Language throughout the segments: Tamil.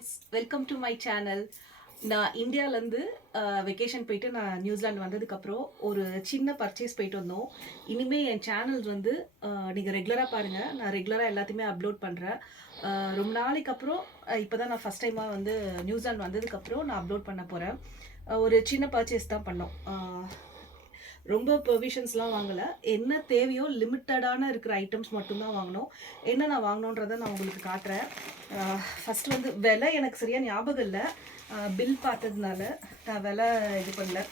Friends, welcome to my channel. நான் இந்தியாவிலேருந்து வெக்கேஷன் போயிட்டு நான் நியூசிலாந்து வந்ததுக்கப்புறம் ஒரு சின்ன பர்ச்சேஸ் போயிட்டு வந்தோம். இனிமேல் என் சேனல் வந்து நீங்கள் ரெகுலராக பாருங்கள். நான் ரெகுலராக எல்லாத்தையுமே அப்லோட் பண்ணுறேன். ரொம்ப நாளைக்கு அப்புறம் இப்போ தான் நான் ஃபஸ்ட் டைமாக வந்து நியூசிலாந்து வந்ததுக்கப்புறம் நான் அப்லோட் பண்ண போகிறேன். ஒரு சின்ன பர்ச்சேஸ் தான் பண்ணோம். ரொம்ப ப்ரொவிஷன்ஸ்லாம் வாங்கலை. என்ன தேவையோ லிமிட்டடான இருக்கிற ஐட்டம்ஸ் மட்டும்தான் வாங்கினோம். என்ன நான் வாங்கினோன்றதை நான் உங்களுக்கு காட்டுறேன். ஃபஸ்ட்டு வந்து விலை எனக்கு சரியாக ஞாபகம் இல்லை. பில் பார்த்ததுனால நான் விலை இது பண்ணல.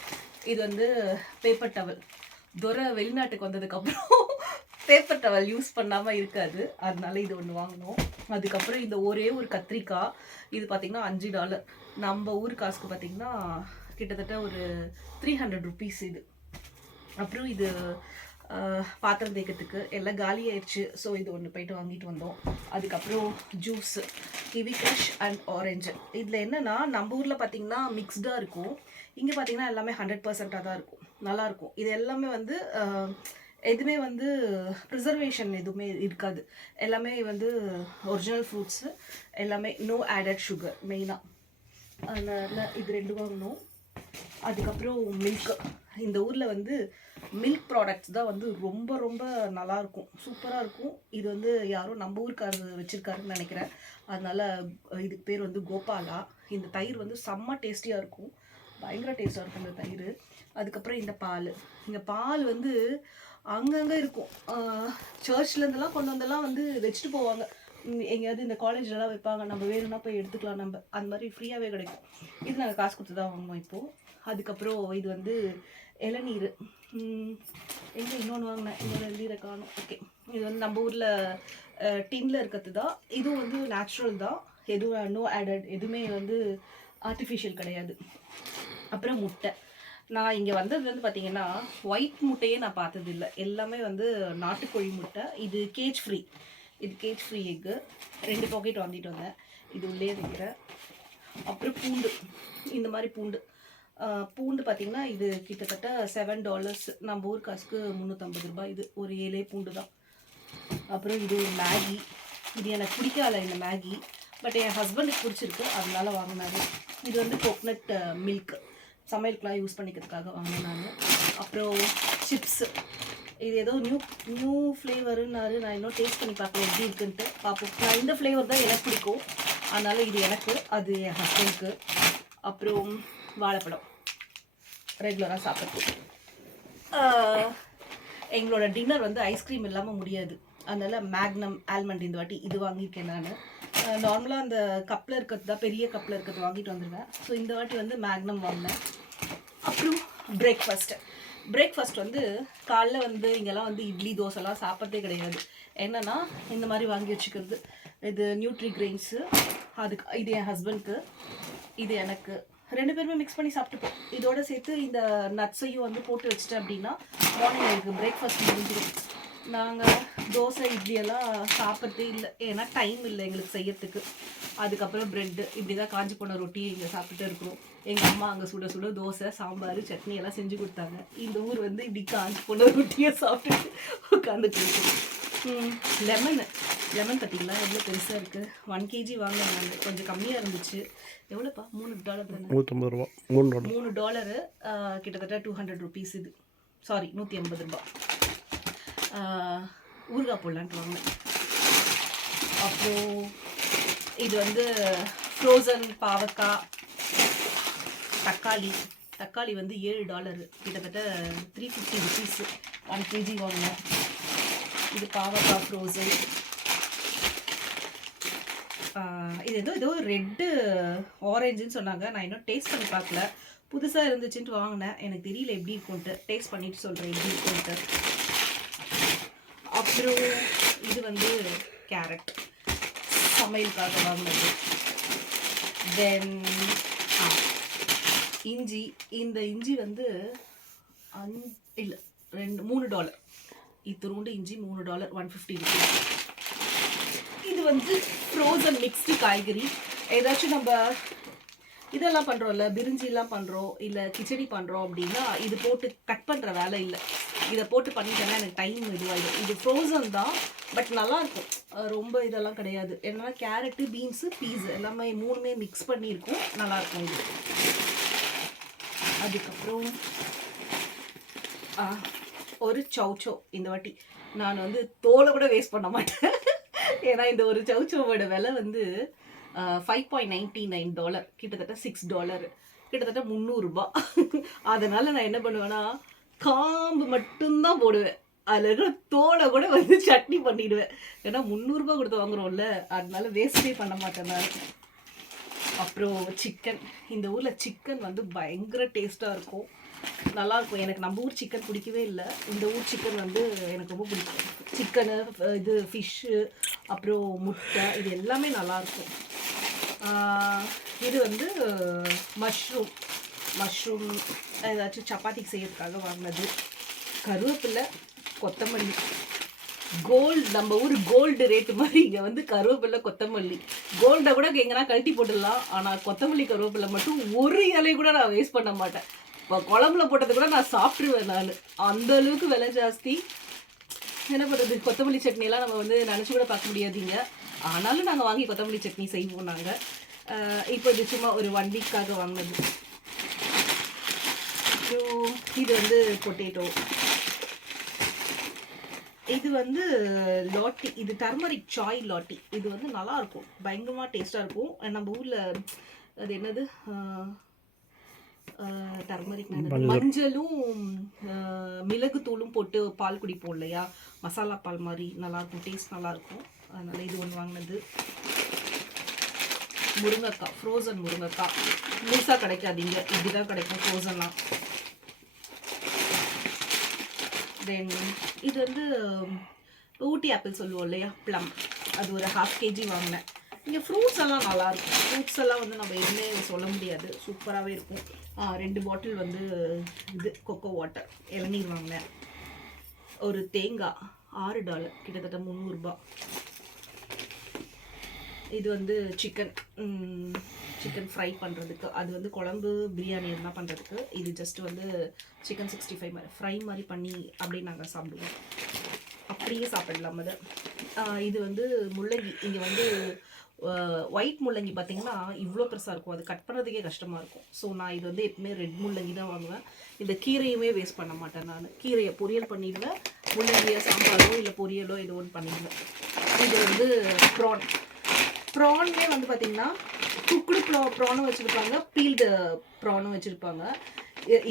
இது வந்து பேப்பர் டவல். வெளிநாட்டுக்கு வந்ததுக்கப்புறம் பேப்பர் டவல் யூஸ் பண்ணாமல் இருக்காது, அதனால இது ஒன்று வாங்கினோம். அதுக்கப்புறம் இந்த ஒரே ஒரு கத்திரிக்காய், இது பார்த்திங்கன்னா $5. நம்ம ஊர் காசுக்கு பார்த்திங்கன்னா கிட்டத்தட்ட ஒரு 300 ருபீஸ் இது. அப்புறம் இது பாத்திரம் தேய்க்கிறதுக்கு எல்லாம் காலி ஆயிடுச்சு. ஸோ இது ஒன்று போயிட்டு வாங்கிட்டு வந்தோம். அதுக்கப்புறம் juice, kiwi crush and orange. இதில் என்னென்னா நம்ம ஊரில் பார்த்திங்கன்னா மிக்ஸ்டாக இருக்கும், இங்கே பார்த்திங்கன்னா எல்லாமே 100%ஆக தான் இருக்கும், நல்லாயிருக்கும். இது எல்லாமே வந்து எதுவுமே வந்து ப்ரிசர்வேஷன் எதுவுமே இருக்காது. எல்லாமே வந்து ஒரிஜினல் ஃப்ரூட்ஸு, எல்லாமே நோ ஆடட் சுகர் மெயினாக. அதனால் இது 2 வாங்கணும். அதுக்கப்புறம் மில்க்கு. இந்த ஊரில் வந்து மில்க் ப்ராடக்ட்ஸ் தான் வந்து ரொம்ப ரொம்ப நல்லாயிருக்கும், சூப்பராக இருக்கும். இது வந்து யாரோ நம்ம ஊருக்காரர் வச்சுருக்காருன்னு நினைக்கிறேன். அதனால் இதுக்கு பேர் வந்து கோபாலா. இந்த தயிர் வந்து செம்ம டேஸ்டியாக இருக்கும், பயங்கர டேஸ்ட்டாக இருக்கும் இந்த தயிர். அதுக்கப்புறம் இந்த பால். இந்த பால் வந்து அங்கங்கே இருக்கும். சர்ச்லேருந்துலாம் கொண்டு வந்தெல்லாம் வந்து வச்சுட்டு போவாங்க. எங்கேயாவது இந்த காலேஜ்லலாம் வைப்பாங்க, நம்ம வேணும்னா போய் எடுத்துக்கலாம். நம்ம அந்த மாதிரி ஃப்ரீயாகவே கிடைக்கும். இது நாங்கள் காசு கொடுத்து தான் வாங்குவோம் இப்போது. அதுக்கப்புறம் இது வந்து இளநீர். எங்கே இன்னொன்று வாங்கினேன், இன்னொரு இளநீரை காணும். ஓகே, இது வந்து நம்ம ஊரில் டின்னில் இருக்கிறது தான். இதுவும் வந்து நேச்சுரல் தான், எதுவும் நோ ஆடட், எதுவுமே வந்து ஆர்டிஃபிஷியல் கிடையாது. அப்புறம் முட்டை. நான் இங்கே வந்தது வந்து பார்த்திங்கன்னா ஒயிட் முட்டையே நான் பார்த்ததில்லை, எல்லாமே வந்து நாட்டுக்கோழி முட்டை. இது கேஜ் ஃப்ரீ, இது கேஜ் ஃப்ரீ எக்கு. 2 பாக்கெட் வாங்கிட்டு வந்தேன், இது உள்ளே வைக்கிறேன். அப்புறம் பூண்டு, இந்த மாதிரி பூண்டு. பூண்டு பார்த்திங்கன்னா இது கிட்டத்தட்ட $7. நம்ம ஊர் காசுக்கு 350 ரூபாய். இது ஒரு 7 பூண்டு தான். அப்புறம் இது ஒரு மேகி. இது எனக்கு பிடிக்காத இந்த மேகி, பட் என் ஹஸ்பண்டுக்கு பிடிச்சிருக்கு, அதனால வாங்கினாரு. இது வந்து கோக்னட் மில்க், சமையலுக்குலாம் யூஸ் பண்ணிக்கிறதுக்காக வாங்கினேன் நான். அப்புறம் சிப்ஸு. இது ஏதோ நியூ ஃப்ளேவருன்னாரு. நான் இன்னும் டேஸ்ட் பண்ணி பார்க்கல எப்படி இருக்குன்ட்டு, பார்ப்போம். நான் இந்த ஃப்ளேவர் தான் எனக்கு பிடிக்கும், அதனால் இது எனக்கு, அது என் ஹஸ்பண்டுக்கு. அப்புறம் வாழைப்பழம், ரெகுலராக சாப்பிட்றது. எங்களோட டின்னர் வந்து ஐஸ்கிரீம் இல்லாமல் முடியாது, அதனால் மேக்னம் ஆல்மண்ட் இந்த வாட்டி இது வாங்கியிருக்கேன் நான். நார்மலாக அந்த கப்பில் இருக்கிறது தான், பெரிய கப்பில் இருக்கிறது வாங்கிட்டு வந்துடுவேன். ஸோ இந்த வாட்டி வந்து மேக்னம் வாங்கினேன். அப்புறம் பிரேக்ஃபாஸ்ட் வந்து காலைல வந்து இங்கெல்லாம் வந்து இட்லி தோசைலாம் சாப்பிட்றதே கிடையாது. என்னென்னா இந்த மாதிரி வாங்கி வச்சுக்கிறது. இது நியூட்ரி கிரெயின்ஸு, அதுக்கு இது என் ஹஸ்பண்ட்க்கு, இது எனக்கு. 2 பேருமே மிக்ஸ் பண்ணி சாப்பிட்டுப்போம். இதோட சேர்த்து இந்த நட்ஸையும் வந்து போட்டு வச்சுட்டேன் அப்படின்னா மார்னிங் எனக்கு பிரேக்ஃபாஸ்ட் முடிஞ்சிடும். நாங்கள் தோசை இட்லியெல்லாம் சாப்பிட்றதே இல்லை, ஏன்னா டைம் இல்லை எங்களுக்கு செய்யறதுக்கு. அதுக்கப்புறம் ப்ரெட்டு, இப்படி தான் காஞ்சி போன ரொட்டியை இங்கே சாப்பிட்டுட்டு இருக்கிறோம். எங்கள் அம்மா அங்கே சுட சுட தோசை, சாம்பார், சட்னி எல்லாம் செஞ்சு கொடுத்தாங்க. இந்த ஊர் வந்து இப்படி காஞ்சி போன ரொட்டியை சாப்பிட்டுட்டு உட்காந்துட்டு இருக்கோம். லெமன் பார்த்தீங்களா எவ்வளோ பெருசாக இருக்குது. 1 kg வாங்கினேன், கொஞ்சம் கம்மியாக இருந்துச்சு. எவ்வளோப்பா? $3 தானே? $350 ரூபா. $3 கிட்டத்தட்ட 200 ருபீஸ். இது சாரி 150 ரூபா. ஊறுகாய் போடலான்ட்டு வாங்கினேன். அப்புறம் இது வந்து ஃப்ரோசன் பாவக்காய், தக்காளி வந்து $7, கிட்டத்தட்ட 350 ருபீஸ். 1 kg வாங்கினேன். இது பாவக்காய் ஃப்ரோசன். இது ஏதோ ரெட்டு ஆரஞ்சுன்னு சொன்னாங்க, நான் இன்னும் டேஸ்ட் பண்ணி பார்க்கல. புதுசாக இருந்துச்சுன்ட்டு வாங்கினேன், எனக்கு தெரியல எப்படி இருக்குன்ட்டு. டேஸ்ட் பண்ணிட்டு சொல்கிறேன் எப்படி இருக்குன்ட்டு. அப்புறம் இது வந்து கேரட், சமையலுக்காக வாங்கினது. தென் இஞ்சி. இந்த இஞ்சி வந்து $3. இத்திருண்டு இஞ்சி $3, 150 ருபீஸ். இது வந்து ஃப்ரோசன் மிக்ஸ்டு காய்கறி. ஏதாச்சும் நம்ம இதெல்லாம் பண்ணுறோம்ல, பிரிஞ்சிலாம் பண்ணுறோம், இல்லை கிச்சடி பண்ணுறோம் அப்படின்னா இது போட்டு கட் பண்ணுற வேலை இல்லை. இதை போட்டு பண்ணிட்டேன்னா எனக்கு டைம் இதுவாகிடும். இது ஃப்ரோசன் தான், பட் நல்லாயிருக்கும். ரொம்ப இதெல்லாம் கிடையாது. ஏன்னா கேரட்டு, பீன்ஸு, பீஸ் எல்லாமே 3மே மிக்ஸ் பண்ணியிருக்கோம். நல்லாயிருக்கும் இது. அதுக்கப்புறம் ஒரு சௌச்சோ. இந்த வாட்டி நான் வந்து தோலை கூட வேஸ்ட் பண்ண மாட்டேன். ஏன்னா இந்த ஒரு சௌச்சோவோட விலை வந்து $5.99, கிட்டத்தட்ட $6, கிட்டத்தட்ட 300 ரூபாய். அதனால் நான் என்ன பண்ணுவேன்னா காம்பு மட்டும்தான் போடுவேன். அதில் இருக்கிற தோலை கூட வந்து சட்னி பண்ணிடுவேன். ஏன்னா 300 ரூபாய் கொடுத்து வாங்குறோம்ல, அதனால வேஸ்டே பண்ண மாட்டேன் நான். அப்புறம் சிக்கன். இந்த ஊரில் சிக்கன் வந்து பயங்கர டேஸ்ட்டாக இருக்கும், நல்லாயிருக்கும். எனக்கு நம்ம ஊர் சிக்கன் பிடிக்கவே இல்லை. இந்த ஊர் சிக்கன் வந்து எனக்கு ரொம்ப பிடிக்கும். சிக்கனு, இது ஃபிஷ்ஷு, அப்புறம் முட்டை, இது எல்லாமே நல்லாயிருக்கும். இது வந்து மஷ்ரூம் ஏதாச்சும் சப்பாத்திக்கு செய்யறதுக்காக வாங்கினது. கருவேப்பிலை, கொத்தமல்லி. நம்ம ஊர் கோல்டு ரேட்டு மாதிரி இங்கே வந்து கருவேப்பிலை, கொத்தமல்லி. கோல்டை கூட எங்கன்னா கழட்டி போட்டுடலாம், ஆனால் கொத்தமல்லி, கருவேப்பிலை மட்டும் ஒரு இலை கூட நான் வேஸ்ட் பண்ண மாட்டேன். குழம்புல போட்டது கூட நான் சாப்பிட்ருவேன். நான் அந்த அளவுக்கு விலை ஜாஸ்தி. என்ன பண்ணுறது, கொத்தமல்லி சட்னியெல்லாம் நம்ம வந்து நினச்சி கூட பார்க்க முடியாதீங்க. ஆனாலும் நாங்கள் வாங்கி கொத்தமல்லி சட்னி செய்வோம் நாங்கள். இப்போ இது சும்மா ஒரு 1 வீக்காக வாங்கினது. அப்புறம் இது வந்து பொட்டேட்டோ. இது வந்து லாட்டி. இது டர்மரிக் சாய் லாட்டி. இது வந்து நல்லாயிருக்கும், பயங்கரமாக டேஸ்ட்டாக இருக்கும். நம்ம ஊரில் அது என்னது, டர்மரிக் மஞ்சளும் மிளகு தூளும் போட்டு பால் குடிப்போம் இல்லையா, மசாலா பால் மாதிரி நல்லாயிருக்கும், டேஸ்ட் நல்லாயிருக்கும். அதனால் இது ஒன்று வாங்கினது. முருங்கைக்காய், ஃப்ரோசன் முருங்கைக்காய். முழுசாக கிடைக்காதீங்க, இப்படி தான் கிடைக்கும் ஃப்ரோசன்லாம். தென் இது வந்து ஊட்டி ஆப்பிள் சொல்லுவோம் இல்லையா, ப்ளம். அது ஒரு 1/2 kg வாங்கினேன். இங்கே ஃப்ரூட்ஸ் எல்லாம் நல்லாயிருக்கும். ஃப்ரூட்ஸ் எல்லாம் வந்து நம்ம எதுவுமே சொல்ல முடியாது, சூப்பராகவே இருக்கும். 2 பாட்டில் வந்து இது கொக்கோ வாட்டர், இளநீர் வாங்கினேன். ஒரு தேங்காய், $6, கிட்டத்தட்ட 300 ரூபாய். இது வந்து சிக்கன் ஃப்ரை பண்ணுறதுக்கு. அது வந்து குழம்பு, பிரியாணி எல்லாம் பண்ணுறதுக்கு. இது ஜஸ்ட் வந்து சிக்கன் 65 மாதிரி ஃப்ரை மாதிரி பண்ணி அப்படியே நாங்கள் சாப்பிடுவோம். அப்படியே சாப்பிடலாம் அதை. இது வந்து முள்ளங்கி. இங்கே வந்து ஒயிட் முள்ளங்கி பார்த்திங்கன்னா இவ்வளோ பெருசாக இருக்கும், அது கட் பண்ணுறதுக்கே கஷ்டமாக இருக்கும். ஸோ நான் இது வந்து எப்பவுமே ரெட் முள்ளங்கி தான் வாங்குவேன். இந்த கீரையுமே வேஸ்ட் பண்ண மாட்டேன் நான். கீரையை பொரியல் பண்ணிடுவேன், முள்ளங்கியை சாம்பாரோ இல்லை பொரியலோ ஏதோ ஒன்று பண்ணிடுவேன். இது வந்து ப்ரான்மே வந்து பார்த்திங்கன்னா குக்குடு ப்ரானும் வச்சுருப்பாங்க, பீல்டு ப்ரானும் வச்சுருப்பாங்க.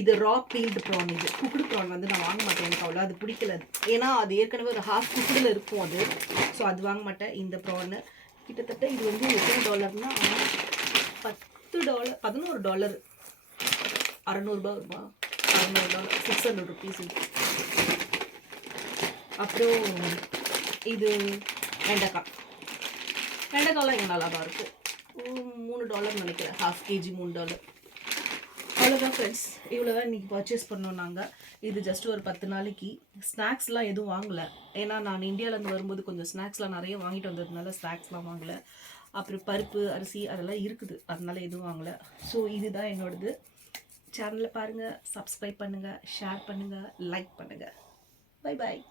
இது ரா பீல்டு ப்ரான். இது குக்குடு ப்ரான் வந்து நான் வாங்க மாட்டேன், எனக்கு அவ்வளோ அது பிடிக்கல. ஏன்னா அது ஏற்கனவே ஒரு half குக்குடில் இருக்கும் அது. ஸோ அது வாங்க மாட்டேன். இந்த ப்ரானு கிட்டத்தட்ட இது வந்து எத்தனை டாலர்னா $10, $11, $600 வருமா, $600, $600 இது. அப்புறம் இது வெண்டைக்காய். வெண்டைக்காய்லாம் இங்கே நல்லா தான் இருக்கும். $3 நினைக்கிறேன், ½ kg $3. அவ்வளோதான் ஃப்ரெண்ட்ஸ், இவ்வளோ தான் இன்றைக்கி பர்ச்சேஸ் பண்ணோம் நாங்கள். இது ஜஸ்ட் ஒரு 10 நாளைக்கு. ஸ்நாக்ஸ்லாம் எதுவும் வாங்கலை, ஏன்னா நான் இந்தியாவிலேருந்து வரும்போது கொஞ்சம் ஸ்நாக்ஸ்லாம் நிறைய வாங்கிட்டு வந்ததுனால ஸ்நாக்ஸ்லாம் வாங்கலை. அப்புறம் பருப்பு, அரிசி அதெல்லாம் இருக்குது, அதனால எதுவும் வாங்கலை. ஸோ இதுதான் என்னோடது. சேனலை பாருங்கள், சப்ஸ்கிரைப் பண்ணுங்கள், ஷேர் பண்ணுங்கள், லைக் பண்ணுங்கள். Bye bye.